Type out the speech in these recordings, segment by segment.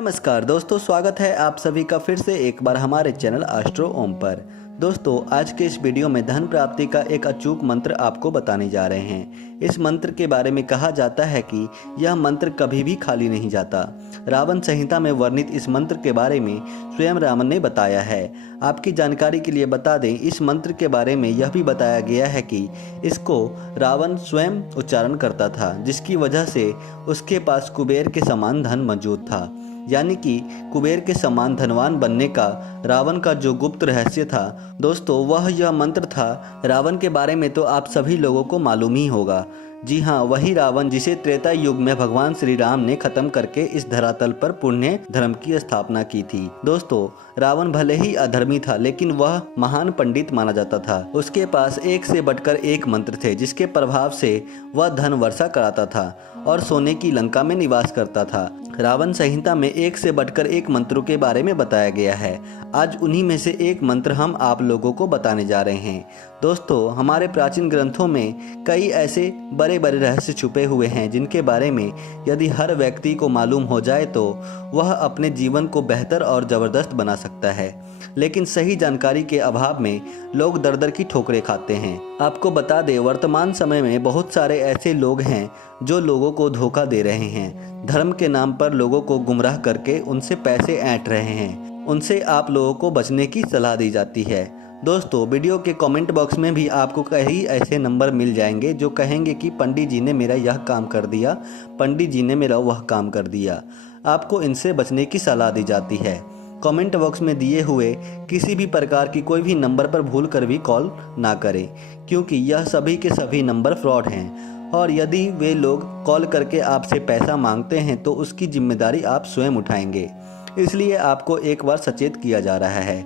नमस्कार दोस्तों, स्वागत है आप सभी का फिर से एक बार हमारे चैनल एस्ट्रो ओम पर। दोस्तों, आज के इस वीडियो में धन प्राप्ति का एक अचूक मंत्र आपको बताने जा रहे हैं। इस मंत्र के बारे में कहा जाता है कि यह मंत्र कभी भी खाली नहीं जाता। रावण संहिता में वर्णित इस मंत्र के बारे में स्वयं रावण ने बताया है। आपकी जानकारी के लिए बता दें, इस मंत्र के बारे में यह भी बताया गया है कि इसको रावण स्वयं उच्चारण करता था, जिसकी वजह से उसके पास कुबेर के समान धन मौजूद था। यानी कि कुबेर के समान धनवान बनने का रावण का जो गुप्त रहस्य था दोस्तों, वह यह मंत्र था। रावण के बारे में तो आप सभी लोगों को मालूम ही होगा। जी हाँ, वही रावण जिसे त्रेता युग में भगवान श्री राम ने खत्म करके इस धरातल पर पुण्य धर्म की स्थापना की थी। दोस्तों, रावण भले ही अधर्मी था, लेकिन वह महान पंडित माना जाता था। उसके पास एक से बढ़कर एक मंत्र थे, जिसके प्रभाव से वह धन वर्षा कराता था और सोने की लंका में निवास करता था। रावण संहिता में एक से बढ़कर एक मंत्रों के बारे में बताया गया है। आज उन्हीं में से एक मंत्र हम आप लोगों को बताने जा रहे हैं। दोस्तों, हमारे प्राचीन ग्रंथों में कई ऐसे बड़े बड़े रहस्य छुपे हुए हैं, जिनके बारे में यदि हर व्यक्ति को मालूम हो जाए तो वह अपने जीवन को बेहतर और ज़बरदस्त बना सकता है। लेकिन सही जानकारी के अभाव में लोग दर दर की ठोकरें खाते हैं। आपको बता दें, वर्तमान समय में बहुत सारे ऐसे लोग हैं जो लोगों को धोखा दे रहे हैं। धर्म के नाम पर लोगों को गुमराह करके उनसे पैसे ऐंठ रहे हैं। उनसे आप लोगों को बचने की सलाह दी जाती है। दोस्तों, वीडियो के कमेंट बॉक्स में भी आपको कई ऐसे नंबर मिल जाएंगे जो कहेंगे कि पंडित जी ने मेरा यह काम कर दिया, पंडित जी ने मेरा वह काम कर दिया। आपको इनसे बचने की सलाह दी जाती है। कमेंट बॉक्स में दिए हुए किसी भी प्रकार की कोई भी नंबर पर भूल कर भी कॉल ना करें, क्योंकि यह सभी के सभी नंबर फ्रॉड हैं। और यदि वे लोग कॉल करके आपसे पैसा मांगते हैं तो उसकी जिम्मेदारी आप स्वयं उठाएंगे। इसलिए आपको एक बार सचेत किया जा रहा है।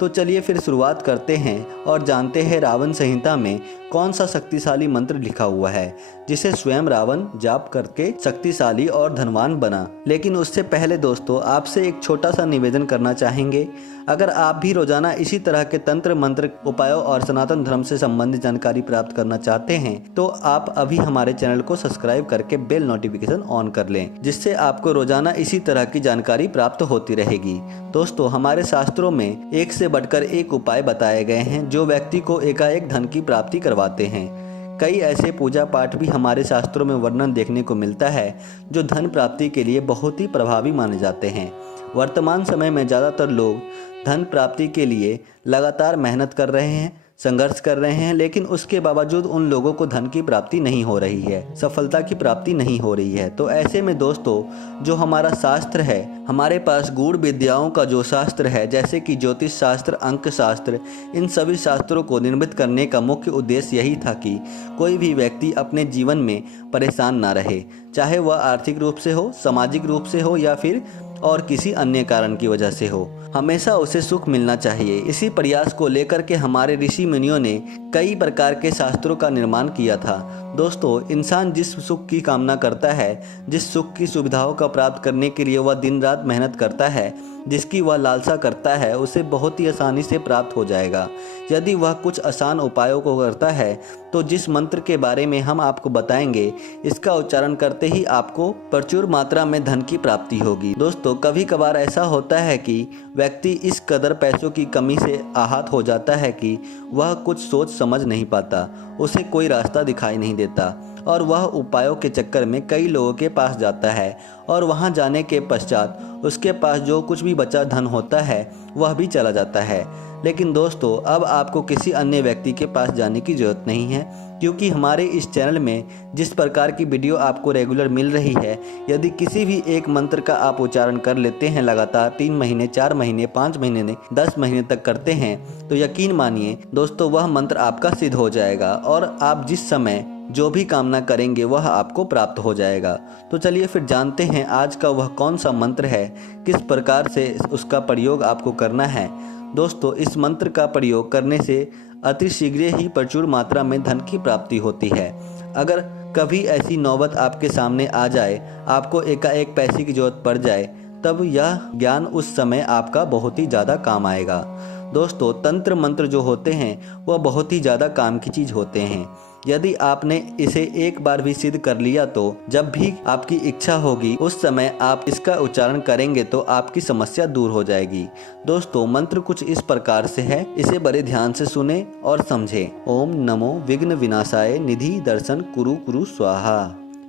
तो चलिए फिर शुरुआत करते हैं और जानते हैं रावण संहिता में कौन सा शक्तिशाली मंत्र लिखा हुआ है, जिसे स्वयं रावण जाप करके शक्तिशाली और धनवान बना। लेकिन उससे पहले दोस्तों, आपसे एक छोटा सा निवेदन करना चाहेंगे। अगर आप भी रोजाना इसी तरह के तंत्र मंत्र उपायों और सनातन धर्म से संबंधित जानकारी प्राप्त करना चाहते हैं तो आप अभी हमारे चैनल को सब्सक्राइब करके बेल नोटिफिकेशन ऑन कर लें, जिससे आपको रोजाना इसी तरह की जानकारी प्राप्त होती रहेगी। दोस्तों, हमारे शास्त्रों में एक से बढ़कर एक उपाय बताए गए हैं जो व्यक्ति को एकाएक धन की प्राप्ति करवाते हैं। कई ऐसे पूजा पाठ भी हमारे शास्त्रों में वर्णन देखने को मिलता है जो धन प्राप्ति के लिए बहुत ही प्रभावी माने जाते हैं। वर्तमान समय में ज़्यादातर लोग धन प्राप्ति के लिए लगातार मेहनत कर रहे हैं, संघर्ष कर रहे हैं, लेकिन उसके बावजूद उन लोगों को धन की प्राप्ति नहीं हो रही है, सफलता की प्राप्ति नहीं हो रही है। तो ऐसे में दोस्तों, जो हमारा शास्त्र है, हमारे पास गूढ़ विद्याओं का जो शास्त्र है, जैसे कि ज्योतिष शास्त्र, अंक शास्त्र, इन सभी शास्त्रों को निर्मित करने का मुख्य उद्देश्य यही था कि कोई भी व्यक्ति अपने जीवन में परेशान ना रहे, चाहे वह आर्थिक रूप से हो, सामाजिक रूप से हो या फिर और किसी अन्य कारण की वजह से हो। हमेशा उसे सुख मिलना चाहिए। इसी प्रयास को लेकर के हमारे ऋषि मुनियों ने कई प्रकार के शास्त्रों का निर्माण किया था। दोस्तों, इंसान जिस सुख की कामना करता है, जिस सुख की सुविधाओं का प्राप्त करने के लिए वह दिन रात मेहनत करता है, जिसकी वह लालसा करता है, उसे बहुत ही आसानी से प्राप्त हो जाएगा। यदि वह कुछ आसान उपायों को करता है तो जिस मंत्र के बारे में हम आपको बताएंगे, इसका उच्चारण करते ही आपको प्रचुर मात्रा में धन की प्राप्ति होगी। दोस्तों, कभी कभार ऐसा होता है कि व्यक्ति इस कदर पैसों की कमी से आहत हो जाता है कि वह कुछ सोच समझ नहीं पाता, उसे कोई रास्ता दिखाई नहीं देता और वह उपायों के चक्कर में कई लोगों के पास जाता है और वहां जाने के पश्चात उसके पास जो कुछ भी बचा धन होता है वह भी चला जाता है। लेकिन दोस्तों, अब आपको किसी अन्य व्यक्ति के पास जाने की जरूरत नहीं है, क्योंकि हमारे इस चैनल में जिस प्रकार की वीडियो आपको रेगुलर मिल रही है, यदि किसी भी एक मंत्र का आप उच्चारण कर लेते हैं लगातार 3 महीने, 4 महीने, 5 महीने, 10 महीने तक करते हैं, तो यकीन मानिए दोस्तों, वह मंत्र आपका सिद्ध हो जाएगा और आप जिस समय जो भी कामना करेंगे वह आपको प्राप्त हो जाएगा। तो चलिए फिर जानते हैं आज का वह कौन सा मंत्र है, किस प्रकार से उसका प्रयोग आपको करना है। दोस्तों, इस मंत्र का प्रयोग करने से अति शीघ्र ही प्रचुर मात्रा में धन की प्राप्ति होती है। अगर कभी ऐसी नौबत आपके सामने आ जाए, आपको एकाएक पैसे की जरूरत पड़ जाए, तब यह ज्ञान उस समय आपका बहुत ही ज़्यादा काम आएगा। दोस्तों, तंत्र मंत्र जो होते हैं वह बहुत ही ज़्यादा काम की चीज़ होते हैं। यदि आपने इसे एक बार भी सिद्ध कर लिया तो जब भी आपकी इच्छा होगी उस समय आप इसका उच्चारण करेंगे तो आपकी समस्या दूर हो जाएगी। दोस्तों, मंत्र कुछ इस प्रकार से है, इसे बड़े ध्यान से सुने और समझे। ओम नमो विघ्न विनाशाय निधि दर्शन कुरु कुरु स्वाहा।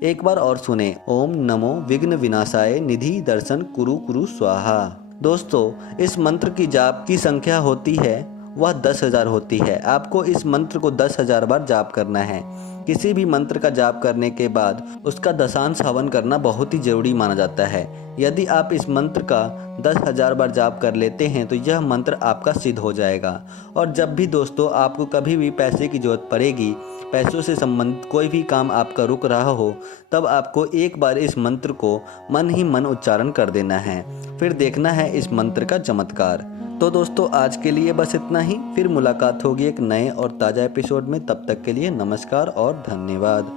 एक बार और सुने। ओम नमो विघ्न विनाशाय निधि दर्शन कुरु कुरु स्वाहा। दोस्तों, इस मंत्र की जाप की संख्या होती है वह 10,000 होती है। आपको इस मंत्र को 10,000 बार जाप करना है। किसी भी मंत्र का जाप करने के बाद उसका दशांश हवन करना बहुत ही जरूरी माना जाता है। यदि आप इस मंत्र का 10,000 बार जाप कर लेते हैं तो यह मंत्र आपका सिद्ध हो जाएगा। और जब भी दोस्तों आपको कभी भी पैसे की जरूरत पड़ेगी, पैसों से संबंधित कोई भी काम आपका रुक रहा हो, तब आपको एक बार इस मंत्र को मन ही मन उच्चारण कर देना है, फिर देखना है इस मंत्र का चमत्कार। तो दोस्तों, आज के लिए बस इतना ही। फिर मुलाकात होगी एक नए और ताज़ा एपिसोड में। तब तक के लिए नमस्कार और धन्यवाद।